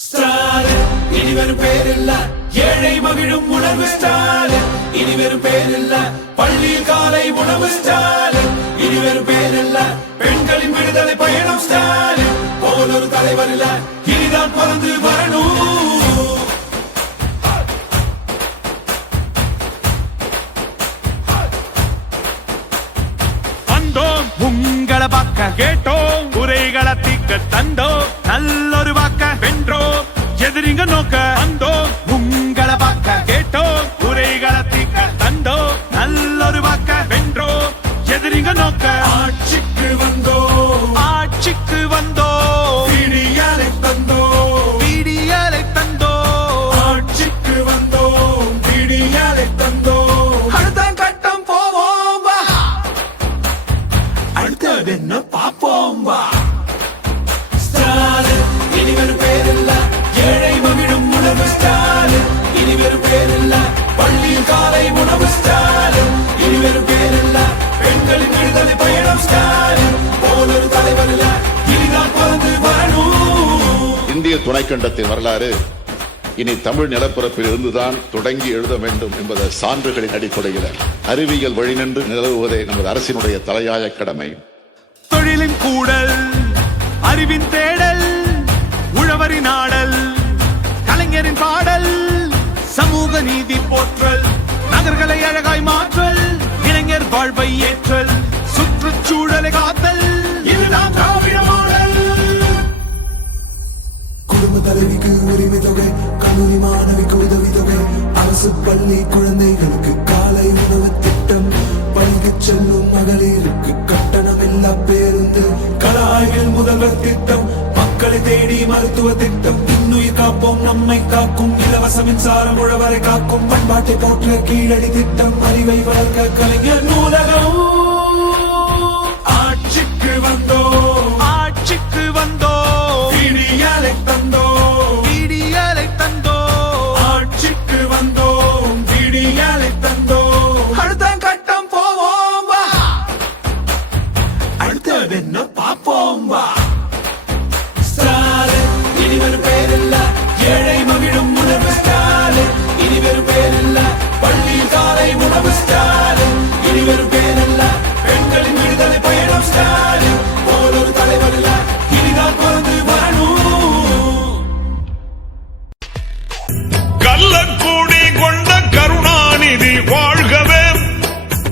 ஸ்டாலின் இனி வெறும் பேரில்ல ஏழை மகிழும் உணர்வு ஸ்டாலின் இனி வெறும் பேரில்ல பள்ளியில் காலை உணவு ஸ்டாலின் இனி வெறும் பேரில்ல பெண்களின் விடுதலை பயணம் ஸ்டாலின் போல் ஒரு தலைவர் இல்ல இனிதான் பிறந்து வரணும். வந்தோம் உங்களை பார்க்க கேட்டோம். குறைகளை தீர்க்க தந்தோம் வென்றோம் Eu não quero. துணைக்கண்டத்தின் வரலாறு இனி தமிழ் நிலப்பரப்பில் இருந்துதான் தொடங்கி எழுத வேண்டும் என்பத சான்றுகளின் அடிப்படையில் அறிவியல் வழிநின்று நிலவுவதே நமது அரசினுடைய தலையாய கடமை. தொழிலின் கூடல் அறிவின் தேடல் உழவரின் ஆடல் கலைஞரின் பாடல் சமூக நீதி போற்றல் நகர்களை அழகாய் மாற்றல் இளைஞர் வாழ்வை ஏற்றல் சுற்றுச்சூழலை காத்தல். அரசு பள்ளி குழந்தைகளுக்கு காலை உணவு திட்டம் பள்ளிக்கு செல்லும் மகளிருக்கு கட்டணம் இல்லா பேருந்து கலாய்கள் முதல்வர் திட்டம் மக்களை தேடி மருத்துவ திட்டம். இன்னுயிர் காப்போம் நம்மை காக்கும் இலவச மின்சாரம் உழவரை காக்கும் பண்பாட்டை போற்ற கீழடி திட்டம் அறிவை வளர்க்க கலைஞர் நூலகம்.